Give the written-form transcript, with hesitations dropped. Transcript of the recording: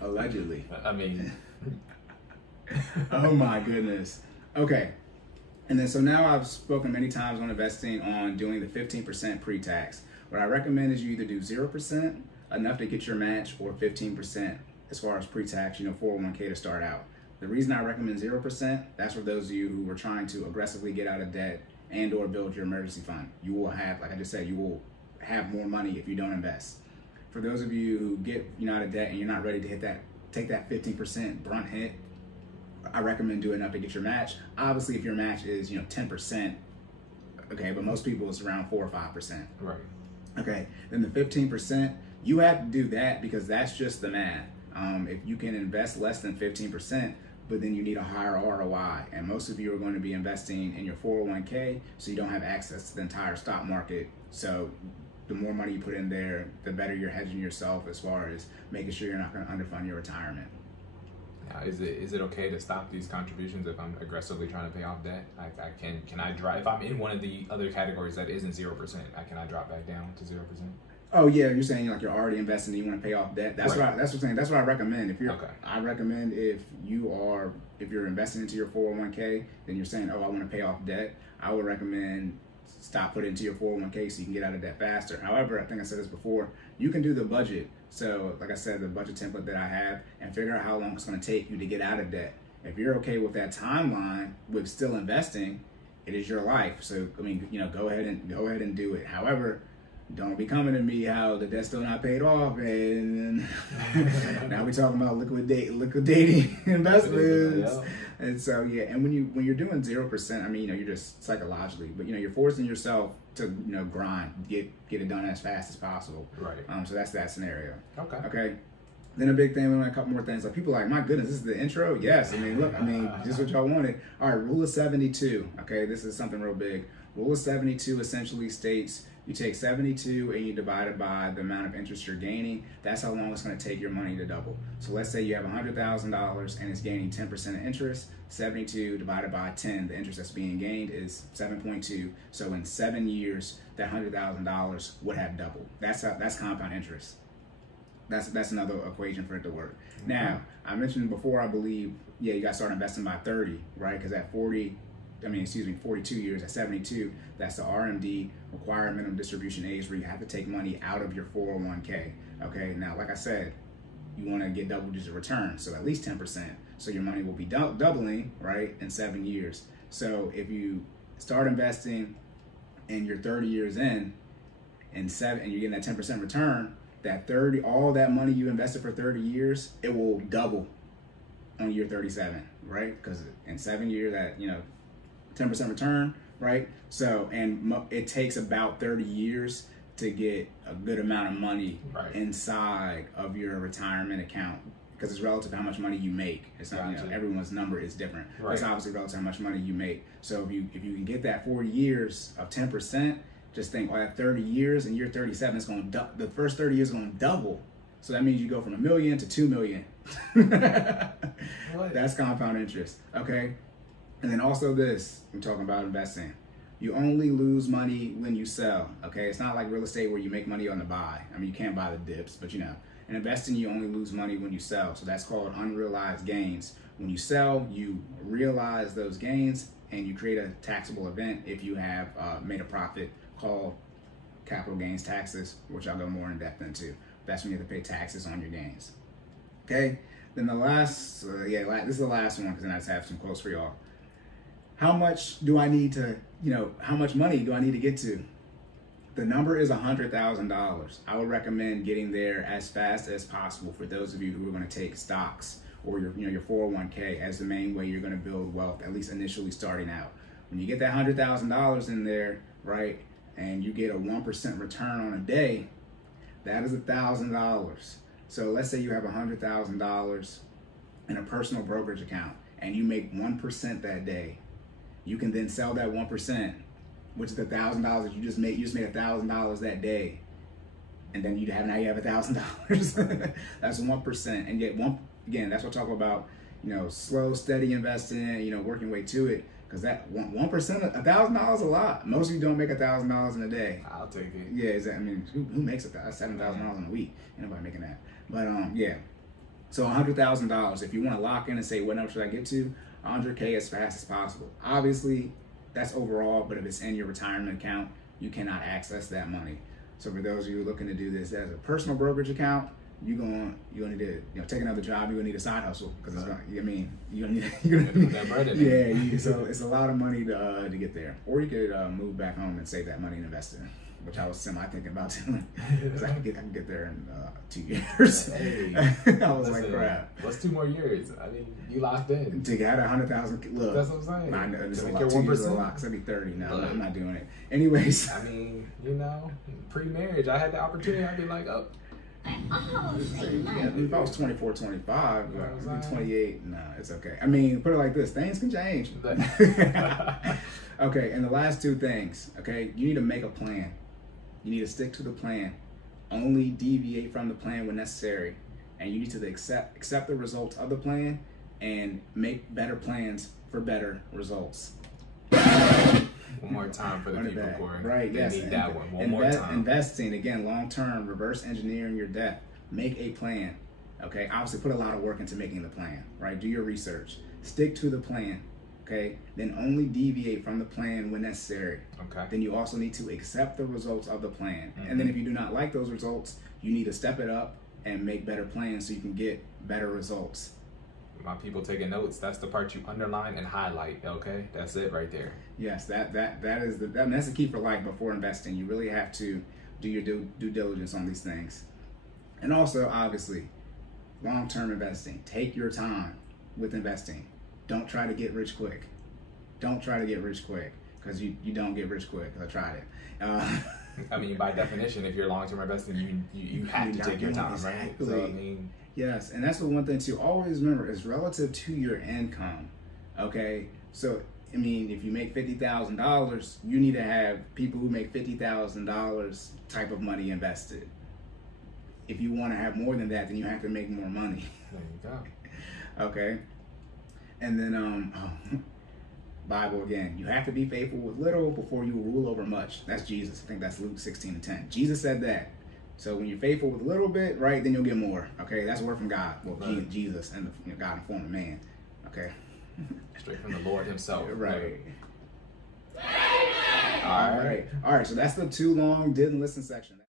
Allegedly. I mean. Oh my goodness. Okay. And then so now I've spoken many times on investing on doing the 15% pre-tax. What I recommend is you either do 0%, enough to get your match, or 15% as far as pre-tax, 401k to start out. The reason I recommend 0%, that's for those of you who are trying to aggressively get out of debt and or build your emergency fund. You will have, like I just said, you will have more money if you don't invest. For those of you who get out of debt and you're not ready to take that 15% brunt hit, I recommend doing enough to get your match. Obviously, if your match is 10%, okay, but most people it's around 4 or 5%. Right. Okay, then the 15%, you have to do that because that's just the math. If you can invest less than 15%, but then you need a higher ROI, and most of you are going to be investing in your 401k, so you don't have access to the entire stock market. So the more money you put in there, the better you're hedging yourself as far as making sure you're not going to underfund your retirement. Now, is it okay to stop these contributions if I'm aggressively trying to pay off debt? Can I drive, if I'm in one of the other categories that isn't 0%, can I drop back down to 0%? Oh yeah, you're saying like you're already investing and you want to pay off debt. That's right. That's what I recommend. If you're, okay. I recommend if you're investing into your 401k, then you're saying, oh, I want to pay off debt. I would recommend stop putting into your 401k so you can get out of debt faster. However, I think I said this before, you can do the budget. So like I said, the budget template that I have, and figure out how long it's going to take you to get out of debt. If you're okay with that timeline with still investing, it is your life. So I mean, go ahead and do it. However, don't be coming to me how the debt's still not paid off, and now we're talking about liquidating investments. And so yeah, and when you're doing 0%, I mean, you're just psychologically, but you're forcing yourself to grind, get it done as fast as possible. Right. So that's that scenario. Okay. Okay. Then a big thing, a couple more things. Like people are like, my goodness, this is the intro. Yes. I mean, look, just what y'all wanted. All right, rule of 72. Okay, this is something real big. Rule of 72 essentially states you take 72 and you divide it by the amount of interest you're gaining. That's how long it's going to take your money to double. So let's say you have $100,000 and it's gaining 10% of interest. 72 divided by 10, the interest that's being gained is 7.2. So in 7 years, that $100,000 would have doubled. That's compound interest. That's another equation for it to work. Mm-hmm. Now, I mentioned before, I believe, you got to start investing by 30, right? Because at 42 years, at 72, that's the RMD, required minimum distribution age, where you have to take money out of your 401k. Okay, now, like I said, you want to get double-digit return, so at least 10%. So your money will be doubling, right, in 7 years. So if you start investing and you're 30 years in, and you're getting that 10% return, all that money you invested for 30 years, it will double on year 37, right? Because in 7 years, that 10% return, right? So, and it takes about 30 years to get a good amount of money inside of your retirement account, because it's relative to how much money you make. It's not, everyone's number is different. Right. It's obviously relative to how much money you make. So if you can get that 40 years of 10%, just think, at 30 years and year 37, it's going to the first 30 years is going to double. So that means you go from $1 million to $2 million. That's compound interest, okay? And then also this, I'm talking about investing. You only lose money when you sell, okay? It's not like real estate where you make money on the buy. I mean, you can't buy the dips, but in investing, you only lose money when you sell. So that's called unrealized gains. When you sell, you realize those gains and you create a taxable event if you have made a profit, called capital gains taxes, which I'll go more in depth into. That's when you have to pay taxes on your gains. Okay, then the last, this is the last one, because then I just have some quotes for y'all. How much do I need to, how much money do I need to get to? The number is $100,000. I would recommend getting there as fast as possible for those of you who are going to take stocks or your 401k as the main way you're going to build wealth, at least initially starting out. When you get that $100,000 in there, right, and you get a 1% return on a day, that is $1,000. So let's say you have $100,000 in a personal brokerage account and you make 1% that day. You can then sell that 1%, which is the $1,000 that you just made. You just made $1,000 that day, and then now you have $1,000. That's 1%, and yet again, that's what I talk about. Slow, steady investing. Working way to it. Because that 1%, $1,000 is a lot. Most of you don't make $1,000 in a day. I'll take it. Yeah, exactly. I mean, who makes $7,000 in a week? Ain't nobody making that. But yeah. So $100,000, if you want to lock in and say, what number should I get to? 100K as fast as possible. Obviously, that's overall, but if it's in your retirement account, you cannot access that money. So for those of you looking to do this as a personal brokerage account, you're gonna need to take another job. You're gonna need a side hustle because it's gonna. I mean, you're gonna need that bread in yeah. So it's a lot of money to get there, or you could move back home and save that money and invest in it, which I was semi thinking about doing because I can get there in 2 years. Hey, I was like, crap. What's 2 more years? I mean, you locked in. To get 100,000. Look, that's what I'm saying. I know it's to a make lot. your 2 years 1%. is a lot. 'Cause I'd be 30 now. I'm not doing it. Anyways. I mean, pre-marriage, I had the opportunity. I'd be like, oh. Yeah, if I was 24, 25, 28, no, it's okay. I mean, put it like this, things can change. Okay, and the last 2 things, okay, you need to make a plan. You need to stick to the plan. Only deviate from the plan when necessary. And you need to accept the results of the plan and make better plans for better results. One more time for the people, Cory. Right, yes. Need that one more time. Investing, again, long-term, reverse engineering your debt. Make a plan, okay? Obviously, put a lot of work into making the plan, right? Do your research. Stick to the plan, okay? Then only deviate from the plan when necessary. Okay. Then you also need to accept the results of the plan. And then if you do not like those results, you need to step it up and make better plans so you can get better results. My people taking notes, that's the part you underline and highlight, okay? That's it right there. Yes, that's the key for life before investing. You really have to do your due diligence on these things. And also, obviously, long-term investing. Take your time with investing. Don't try to get rich quick. Don't try to get rich quick because you don't get rich quick. I tried it. I mean, by definition, if you're long-term investing, you have to take your time, exactly. right? So, I mean, yes, and that's the one thing to always remember is relative to your income. Okay, so I mean, if you make $50,000, you need to have people who make $50,000 type of money invested. If you want to have more than that, then you have to make more money. There you go. Okay, and then Bible again. You have to be faithful with little before you will rule over much. That's Jesus. I think that's Luke 16:10. Jesus said that. So when you're faithful with a little bit, right, then you'll get more. Okay, that's a word from God. Well, right. Jesus and God in form of man. Okay. Straight from the Lord himself. Right. All right. All right. So that's the too long didn't listen section.